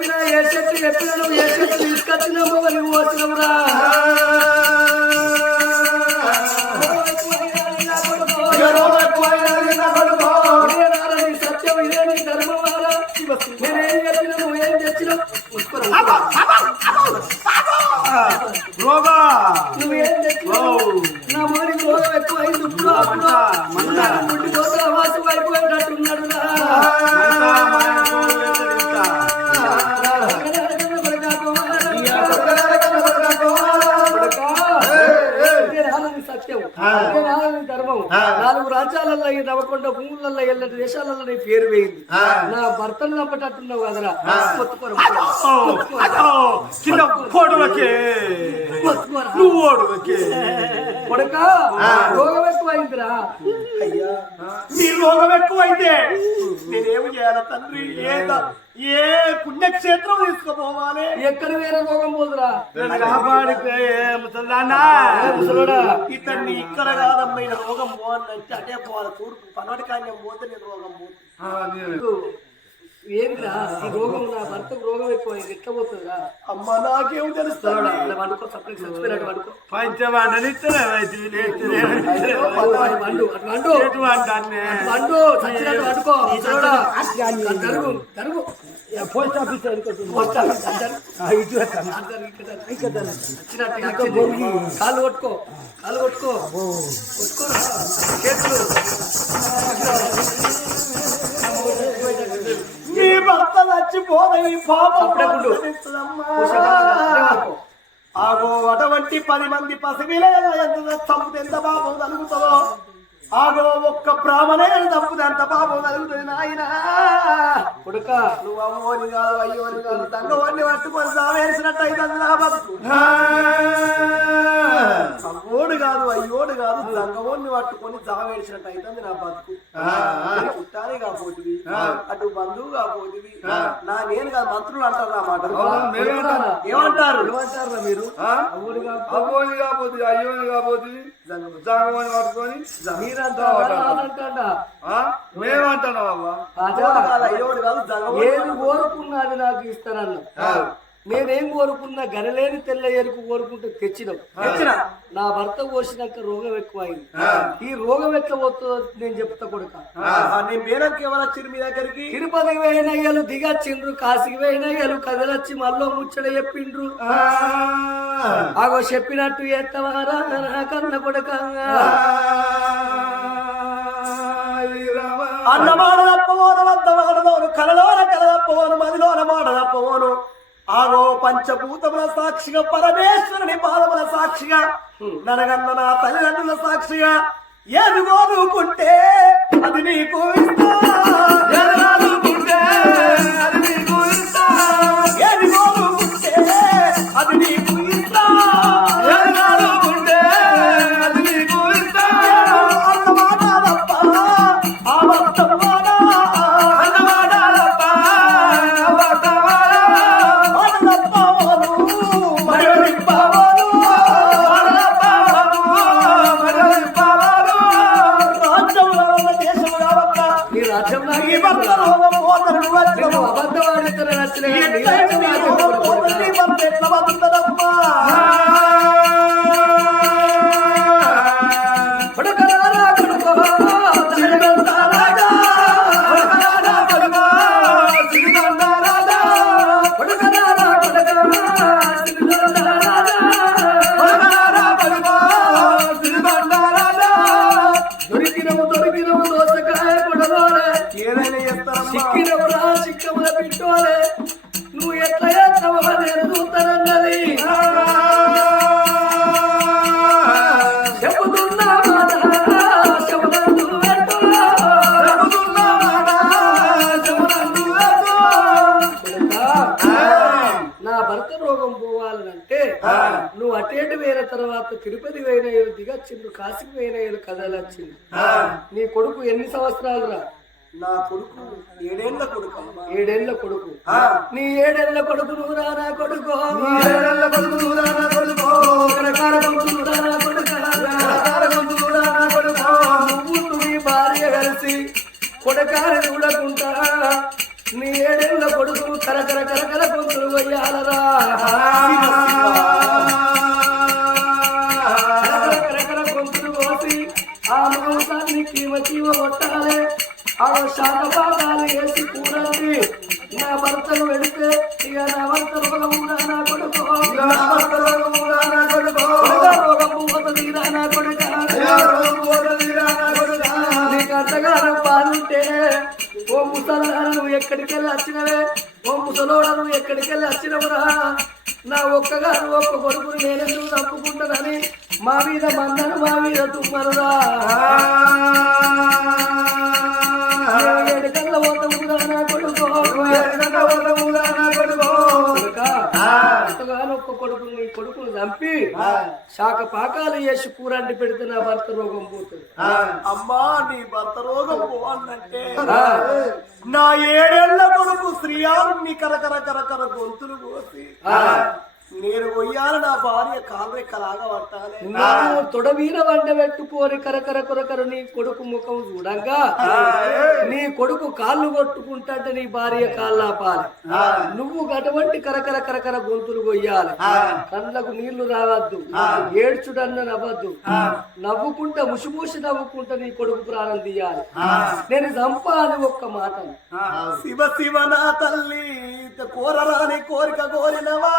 చెప్పినా ఏ చెట్టు చెప్పినా నువ్వు ఏ చెట్టు తీసుకొచ్చినామో నువ్వు వచ్చినవురా రాజ్యాలలో నవ్వకుండా భూములలో వెళ్ళిన దేశాలలో నీ పేరు వేయింది. నా భర్తను నమ్మటట్టున్నావు కదరా. చిన్న నువ్వు కొడక రోగం ఎక్కువైందిరా. నీ రోగం ఎక్కువైతే నేనేమి చేయాలి తండ్రి? ఏ ద- ఏ పుణ్యక్షేత్రం తీసుకుపోవాలి? ఎక్కడ వేరే రోగం పోదురా. ఇతన్ని ఇక్కడ కాదమ్మైన రోగం పోవాలంటే అటే పోవాలి. తూర్పు పనవటి కాన్యం పోతే నేను రోగం పోతుంది ఏంద్రా ఈ రోగం నా భర్తకు రోగం ఎక్కువైంది ఎట్లా పోతుందిరా? అమ్మ నాకేం తెలుస్తాడు అలా వండుకో సపరేట్ చచ్చిపోయినట్టు వండుకో. పంచవాడనిస్తేనే వండు, అటు వండు. అటు వండు వండు చచ్చినట్టు వండుకో. ముసలోడా. జరుగు జరుగు. పోస్ట్ ఆఫీస్ పోస్ట్ ఆఫీస్ కొట్టుకో. కొట్టుకో. చేతులు. నీ భర్త. ఆగో అటువంటి పది మంది పసిపిల్లల ఎంత పాపం కలుగుతుందో ఆగో ఒక్క ప్రామనే తప్పు అంత పాపం తగులుతుంది నాయన. కొడుక నువ్వు అమ్మోని కాదు అయ్యోని కాదు తంగవాడిని పట్టుకొని సావేసినట్టు అయితే అయ్యోడు కాదు తంగవాడిని పట్టుకొని సావేసినట్టు అయితే నా బతుకు. చుట్టానే కాపోతుంది అటు బంధువు కాపోతుంది నా నేను కాదు మంత్రులు అంటారు అన్నమాట ఏమంటారు? ఏమంటారా? మీరు? కాపోతుంది అయ్యోని కాపోతుంది జంగమని పట్టుకొని అమ్మోడు కాదు అయ్యోడు కాదు ఏది కోరుకున్నది నాకు ఇస్తానన్నా నేనేం కోరుకున్నా గనలేని తెల్ల ఎరుకు కోరుకుంటే తెచ్చినాం. నా భర్త పోసినాక రోగం ఎక్కువైంది. ఈ రోగం ఎట్లా పోతుందో నేను చెప్తా కొడుక. మేనకి ఎవరు మీ దగ్గరికి? తిరుపతికి పోయినయ్యలు దిగచ్చిండ్రు కాశీకి పోయినయ్యలు కదలచ్చి మళ్ళీ ముచ్చట చెప్పిండ్రు. ఆగో చెప్పినట్టు ఎత్తవారా నా కన్న కొడుక. అన్నమాట తప్పవోను వద్దవాడదోను కలలోన కల తప్పవోను మదిలోన మాట తప్పవోను ఆగో పంచభూతముల సాక్షిగా పరమేశ్వరుని పాదముల సాక్షిగా ననగన్న నా తల్లిదండ్రుల సాక్షిగా ఏది కోరుకుంటే అది నీకు ఇస్తా. రోగం పోవాలనంటే నువ్వు అటేటు వేరే తర్వాత తిరుపతి వేయిన ఏళ్ళు దిగచ్చిండు కాశీకి వేయిన ఏళ్ళు కదలొచ్చింది నీ కొడుకు ఎన్ని సంవత్సరాలు రా నా కొడుకు ఏడేళ్ళ కొడుకు ఏడేళ్ళ కొడుకు. నీ ఏడేళ్ళ కొడుకు నువ్వు నా కొడుకు. ఏడేళ్ళ కొడుకు నువ్వు రా నా కొడుకు. రకరకాల కొడుకు నా కొడుకు. రకరకాల కొడుకు నా కొడుకు. నువ్వు నీ భార్య కలిసి కొడకారి చూడకుండా నీ ఏడేళ్ళ కొడుకు ఎక్కడికెళ్ళి వచ్చినవే? ఓ ముసలోడా నువ్వు ఎక్కడికెళ్ళి వచ్చినవురా? నా ఒక్కగాను ఒక్క కొడుకుని నేనెందుకు తప్పుకుంటానని మా మీద మందను మా మీద తుమ్మరురా. అంతగానో ఒక్క కొడుకుని నీ కొడుకుని చంపి శాఖ పాకాలు చేసి కూరండి పెడితే నా భర్త రోగం పోతుంది అమ్మా నీ భర్త రోగం పోవాలంటే ఆ. నా ఏడేళ్ళ కొడుకు శ్రీయారుణ్ణి కరకర కరకర గొంతులు ఆ. నేను పోయాలి నా భార్య కాలరెక్కలాగా పట్టాలి. తొడవీర వంట పెట్టుకోని కరకర కొరకర నీ కొడుకు ముఖం చూడంగా. నీ కొడుకు కాళ్ళు కొట్టుకుంటే నీ భార్య కాళ్ళు ఆపాలి నువ్వు అటువంటి కరకర కరకర గొంతులు కొయ్యాలి కళ్ళకు నీళ్ళు రావద్దు. ఏడ్చుడన్న నవ్వద్దు. నవ్వుకుంటా ముసిమూసి నవ్వుకుంటా నీ కొడుకు ప్రాణం తీయాలి. నేను చంపా అని ఒక్క మాట శివ శివ నా తల్లి. కోరరాని కోరిక కోరినవా?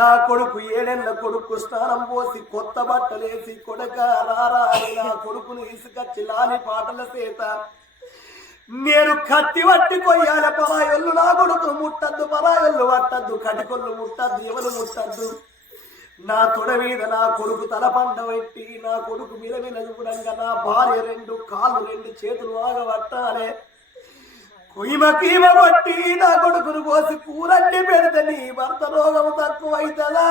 నా కొడుకు ఏడెళ్ళ కొడుకు స్నానం పోసి కొత్త బట్టలేసి కొడుక రారా నా కొడుకుని ఇసుకచ్చి లాని పాటల చేత. నేను కత్తి పట్టి కొయ్యాల పరాయొల్లు నా కొడుకు ముట్టద్దు పరాయొల్లు పట్టద్దు కటికొల్లు ముట్టద్దు ఎవరు ముట్టద్దు. నా తొడ మీద నా కొడుకు తల పండ పెట్టి నా కొడుకు మీద మీద చూడంగా నా భార్య రెండు కాళ్ళు రెండు చేతులు ఆగబట్టాలే. కుయిమ కీమ కొట్టి నా కొడుకును కోసి కూరన్ని పెడితే నీ భర్త రోగం తక్కువైతదా?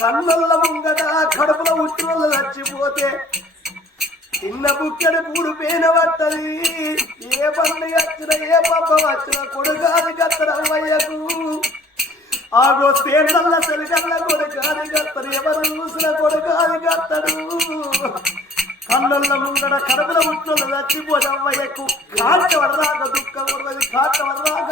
కన్నుల ముంగట కడుపులో ఉట్టిన చచ్చిపోతే. చిన్న బుక్కడి పూడు పేన పట్టది. ఏ పండుగ వచ్చిన ఏ పబ్బ వచ్చిన కొడుకాది కత్తరమ్మయ్యకు ఆగో తేనల్ల సెలికల్ల కొడుకాది కత్తరు ఎవరు చూసిన కొడుకాది కత్తడు కన్నుల ముంగడ కడుపుల ముట్టుల చచ్చిపోదమ్మయ్యకు కాట వడరాక దుఃఖం వడవది కాట వడరాక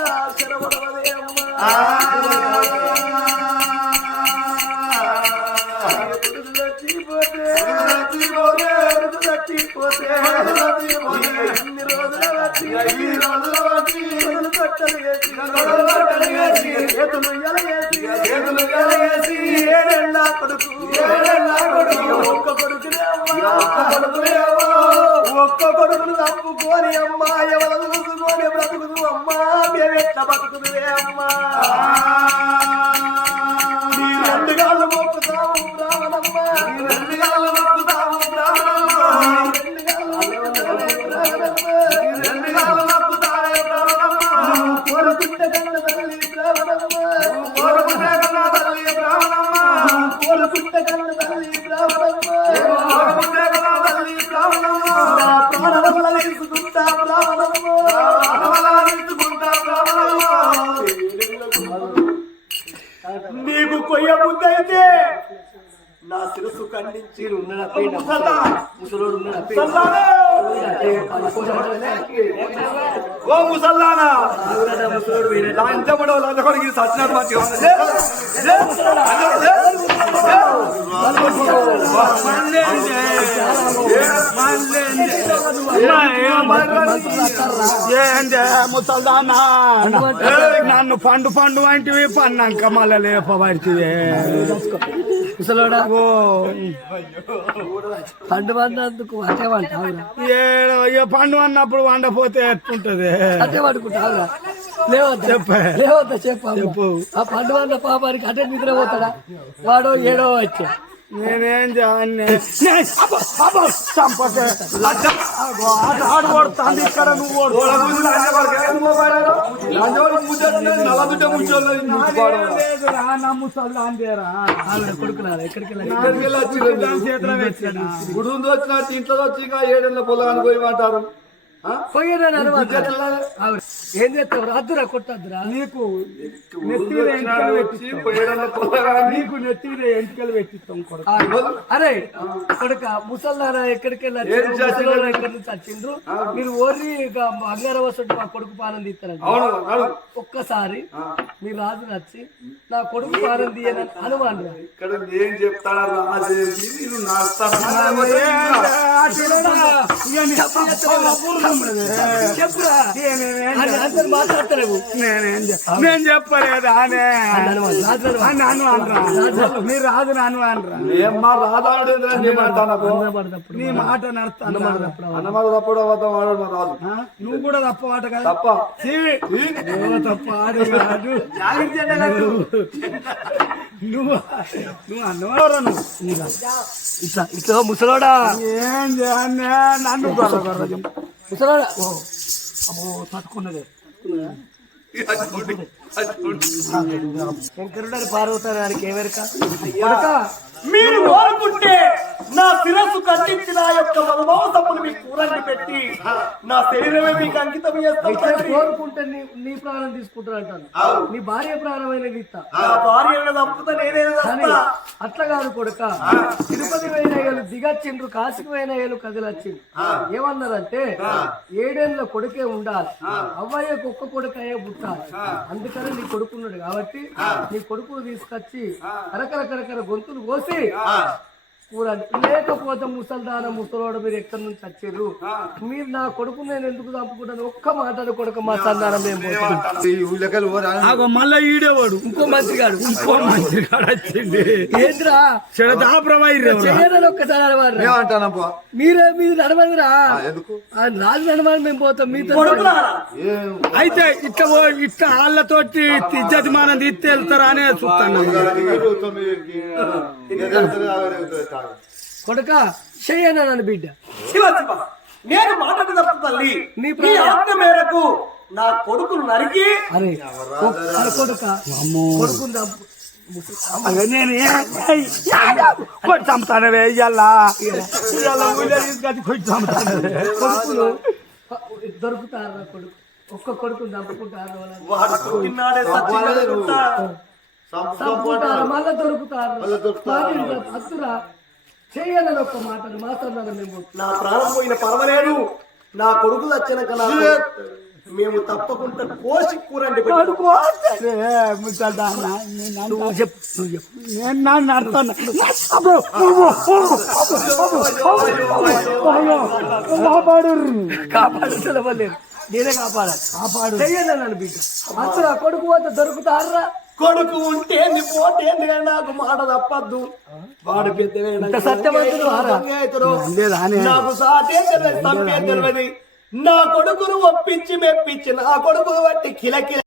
ఆశర వడవదే ఒక్క కొడుకును తప్పుకొని అమ్మా ఎవరు చూసుకొని బ్రతుకుదు అమ్మా మేమెట్లా బతుకుదువే అమ్మా দিয়েছে నా శిరస్సు ఖండించి ముసలోడు! ఓ ముసల్లానా. లంచముడు లంచకొడికి ముసల్దానా నన్ను పండు పండు వంటివి పన్నాక మళ్ళీ లేపబడితివే. ముసలోడా? ఓ. పండు పడినందుకు అటే వంటావురా పండు అన్నప్పుడు వండపోతే ఎట్టుంటది అటే పడుకుంటావురా లేవద్దా? చెప్పే. లేవద్దా చెప్పు. ఆ పండు వల్ల పాపానికి అటే నిద్ర పోతాడా వాడో ఏడో వచ్చా. నేనేం చేయను. చంపకే ఆడు కొడుతుంది ఇక్కడ నువ్వు. వచ్చినట్టు ఇంట్లో వచ్చి ఇంకా ఏడేళ్ళ పొలాన్ని పోయేదని అనుమానం. ఆవిడ ఏం చేస్తావు రాదురా కొట్టద్దురా నీకు నెత్తిలో ఎంటికలు పెట్టిస్తాం నీకు ఎంటికలు పెట్టిస్తాం కొడుకు అరే కొడుక ముసల్లారా ఎక్కడికి ఎక్కడి నుంచి వచ్చిండ్రు మీరు ఓర్రి ఇక బంగారం వస్తుంటే మా కొడుకు పానం తీస్తారండి ఒక్కసారి మీ రాజు నచ్చి నా కొడుకు పానం తీయనని అనుమానం ఇక్కడ ఏం చెప్తాడా చెప్పురా అందరు మాట్లాడతారు నేనేం నేను చెప్పలేదు ఆనే. నన్ను అనరా. నీ రాదు నన్ను అనరా. ఏమ్మా రాదాడు పడతప్పుడు నీ మాట నడుస్తాను అన్నమాట తప్పుడు అబద్ధం వాడు మా రాదు నువ్వు కూడా తప్పవాట కదా. తప్ప. తప్ప ఆడు నువ్వు. నువ్వు అన్నవాడు నువ్వు ఇట్లా ఇట్లా ముసలోడా? ఏం చేయనే నన్ను గొర్ర గొర్ర చెప్పు. ముసలోడా ఓ అమ్మో తట్టుకున్నదే శంకరుడు అని పార్వతారు దానికి ఏమెరక మీరు కోరుకుంటే నా శిరస్సు కట్టించి నా యొక్క మధుమాంసములు మీకు కూరని పెట్టి నా శరీరమే మీకు అంకితం చేస్తాను కోరుకుంటే నీ ప్రాణం తీసుకుంటారు అంటాను. నీ భార్య ప్రాణమైన ఇస్తా నా భార్యను తప్పుతా నేనే కానీ తప్పుతా. అట్లా కాదు కొడుక. తిరుపతి ఏళ్ళు దిగచ్చిండ్రు కాశీకి పోయిన ఏళ్ళు కదిలొచ్చిండ్రు. ఏమన్నారంటే ఏడేళ్ళ కొడుకే ఉండాలి. అవ్వయ్యకు ఒక్క కొడుకయ్యే పుట్టాలి. అందుకని నీ కొడుకున్నాడు కాబట్టి నీ కొడుకును తీసుకొచ్చి కరకర కరకర గొంతులు కోసి కూర లేకపోతే ముసల్దాన ముసలోడు మీరు ఎక్కడి నుంచి వచ్చారు? మీరు నా కొడుకు నేను ఎందుకు చంపుకుంటాను? ఒక్క మాట కొడుకు మా సంధానం మేము మళ్ళా ఈడేవాడు. ఇంకో మంచిగాడు ఇంకో మంచి కాడ వచ్చింది ఏంద్రా? ఒక్కసారి మీరే మీరు నడవదురా? ఆ రాజు నడవాలి మేము పోతాం మీతో అయితే ఇట్లా ఇట్లా వాళ్ళతోటి ఇజ్జతి మనం తీస్తే వెళ్తారా అనే చూస్తాను కొడుక చెయ్యను నన్ను బిడ్డ. శివ శివ. నేను మాట తల్లి నీ ఆజ్ఞ మేరకు నా కొడుకును నరికి అరే కొడుక చంపుతానవే ఇయ్యాలా? తీసుకొచ్చి కొడుకులు దొరుకుతారా కొడుకు? ఒక్క చంపుకుంటారు మళ్ళా. చేయాలని ఒక్క మాటలు మాట్లాడాలి మేము నా ప్రాణం పోయిన పర్వాలేదు నా కొడుకు వచ్చినాక నాకు మేము తప్పకుండా కోసి కూరండి కాపాడు. కాపాడు తెలవలేదు. నేనే కాపాడాలి. కాపాడు. చెయ్యాలి బిడ్డ. అసలు ఆ కొడుకు పోతే దొరుకుతారా? కొడుకు ఉంటే పోటేంది కానీ నాకు మాట తప్పద్దు. వాడు పెద్ద సత్యవంతుడు నాకు సాటే తెలియదు తప్పే తెలియదు నా కొడుకును ఒప్పించి మెప్పించి నా కొడుకును బట్టి కిలకిల